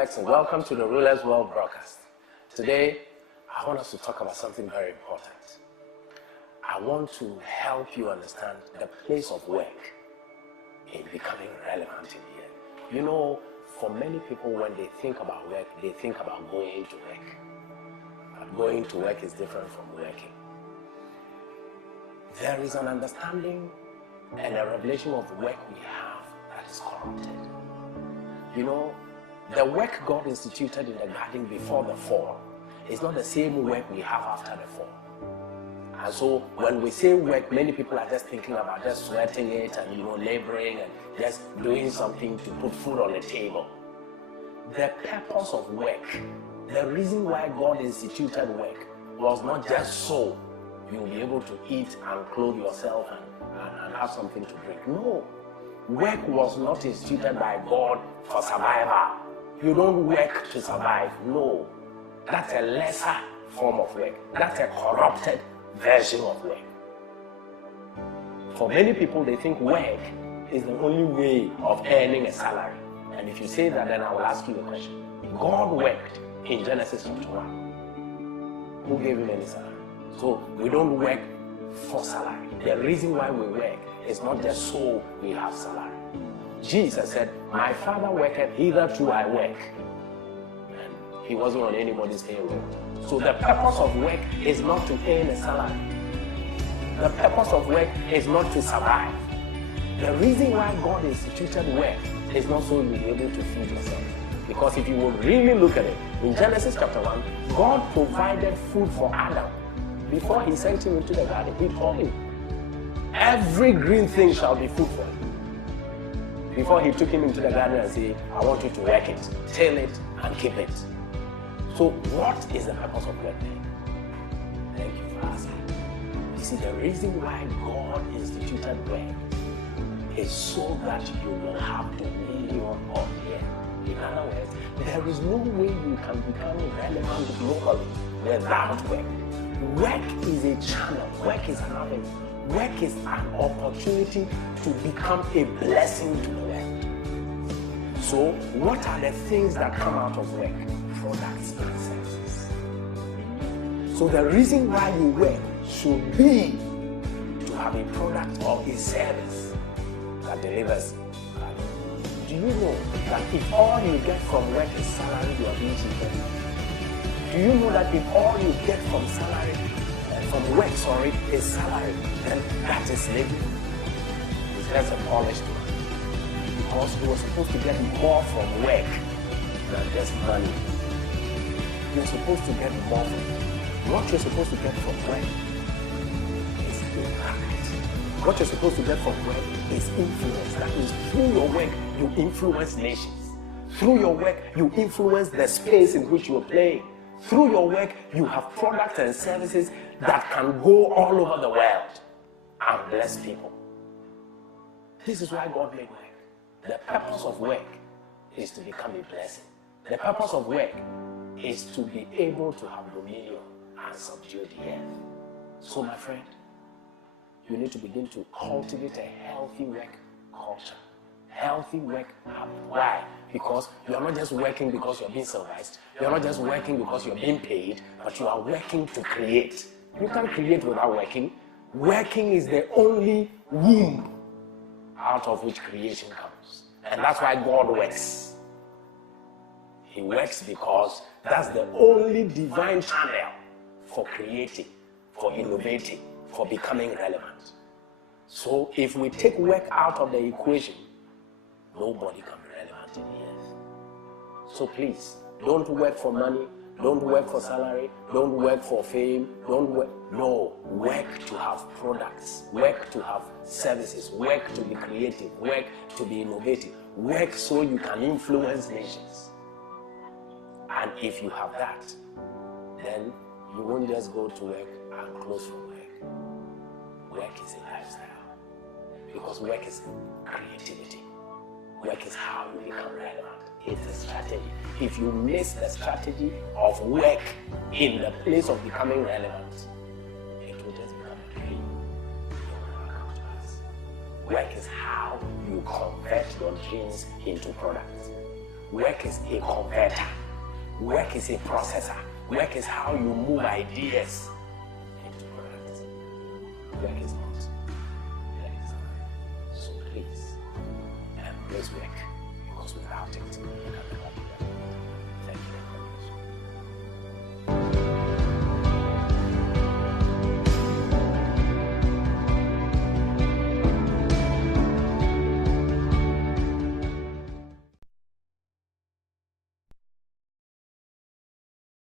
Alex, and welcome to the Ruler's World broadcast. Today, I want us to talk about something very important. I want to help you understand the place of work in becoming relevant in here. You know, for many people, when they think about work, they think about going to work. But going to work is different from working. There is an understanding and a revelation of work we have that is corrupted. You know, the work God instituted in the garden before the fall is not the same work we have after the fall. And so when we say work, many people are just thinking about just sweating it and, laboring and just doing something to put food on the table. The purpose of work, the reason why God instituted work was not just so you'll be able to eat and clothe yourself and have something to drink. No. Work was not instituted by God for survival. You don't work to survive. No. That's a lesser form of work. That's a corrupted version of work. For many people, they think work is the only way of earning a salary. And if you say that, then I will ask you a question. God worked in Genesis chapter 1. Who gave him any salary? So we don't work for salary. The reason why we work is not just so we have salary. Jesus said, my Father worketh, hitherto I work. And he wasn't on anybody's payroll. So the purpose of work is not to earn a salary. The purpose of work is not to survive. The reason why God instituted work is not so you'll be able to feed yourself. Because if you will really look at it, in Genesis chapter 1, God provided food for Adam. Before he sent him into the garden, he told him, every green thing shall be food for you. Before he took him into the garden and said, I want you to work it, till it, and keep it. So what is the purpose of work then? Thank you for asking. You see, the reason why God instituted work is so that you will have dominion on the earth. In other words, there is no way you can become relevant globally without work. Work is a channel. Work is an avenue. Work is an opportunity to become a blessing to the world. So, what are the things that come out of work? Products and services. So, the reason why you work should be to have a product or a service that delivers value. Do you know that if all you get from work is salary, you are being cheated? Do you know that if all you get from work, is salary, then that is slavery? It's just a polished one. Because you were supposed to get more from work than just money. You're supposed to get more from it. What you're supposed to get from work is impact. What you're supposed to get from work is influence. That means through your work, you influence nations. Through your work, you influence the space in which you're playing. Through your work, you have products and services that can go all over the world and bless people. This is why God made work. The purpose of work is to become a blessing. The purpose of work is to be able to have dominion and subdue the earth. So, my friend, you need to begin to cultivate a healthy work culture. Healthy work habit. Why? Because you are not just working because you're being supervised. You are not just working because you're being paid, but you are working to create. You can't create without working. Working is the only womb out of which creation comes. And that's why God works. He works because that's the only divine channel for creating, for innovating, for becoming relevant. So if we take work out of the equation, nobody can be relevant in the earth. So please, don't work for money, don't work for salary, don't work for fame, don't work. No, work to have products, work to have services, work to be creative, work to be innovative, work so you can influence nations. And if you have that, then you won't just go to work and close from work. Work is a lifestyle. Because work is creativity. Work is how you become relevant. It's a strategy. If you miss the strategy of work in the place of becoming relevant, it will just become a dream. It will never come to pass. Work is how you convert your dreams into products. Work is a converter. Work is a processor. Work is how you move ideas into products. Work is not. Work is not. So please, embrace work, because without it,